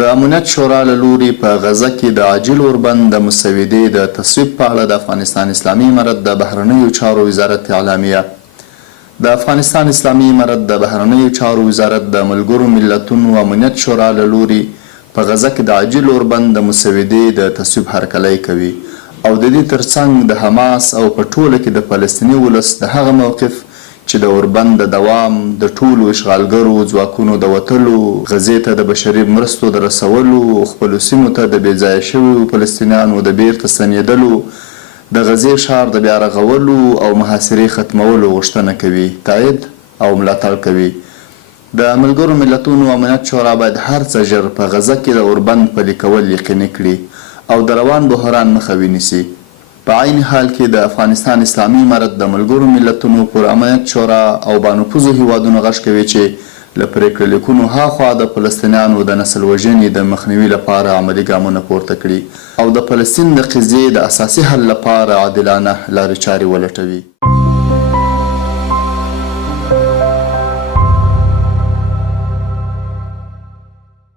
د امنیت شورا له لوري په غزه کې د عاجل اوربند د مسودې د تصویب په اړه د افغانستان اسلامي امارت د بهرنیو چارو وزارت اعلامیه. د افغانستان اسلامي امارت د بهرنیو چارو وزارت د ملګرو ملتونو امنیت شورا له لوري په غزه کې د عاجل اوربند د مسودې د تصویب هرکلی کوي او د دې ترڅنګ د حماس او په ټوله کې د فلسطیني ولس د هغه موقف چې د اوربند د دوام د ټولو اشغالګرو ځواکونو د وتلو، غزې ته د بشري مرستو د رسولو، خپلو سیمو ته د بې ځایه شویو فلسطینیانو د بیرته ستنېدلو، د غزې ښار د بیا رغولو او محاصرې ختمولو غوښتنه کوي، تایید او ملاتړ کوي. د ملګرو ملتونو امنیت شورا باید هر څه ژر په غزه کې د اوربند پلي کول یقیني کړي او د روان بحران مخه ونیسي. په عین حال کې د افغانستان اسلامي امارت د ملګرو ملتونو پر امنیت شورا او بانفوذو هیوادونو غږ کوي چې له پرېکړه لیکونو هاخوا د فلسطینیانو د نسل وژنې د مخنیوي لپاره عملي ګامونه پورته کړي او د فلسطین د قضیې د اساسي حل لپاره عادلانه لارې چارې ولټوي.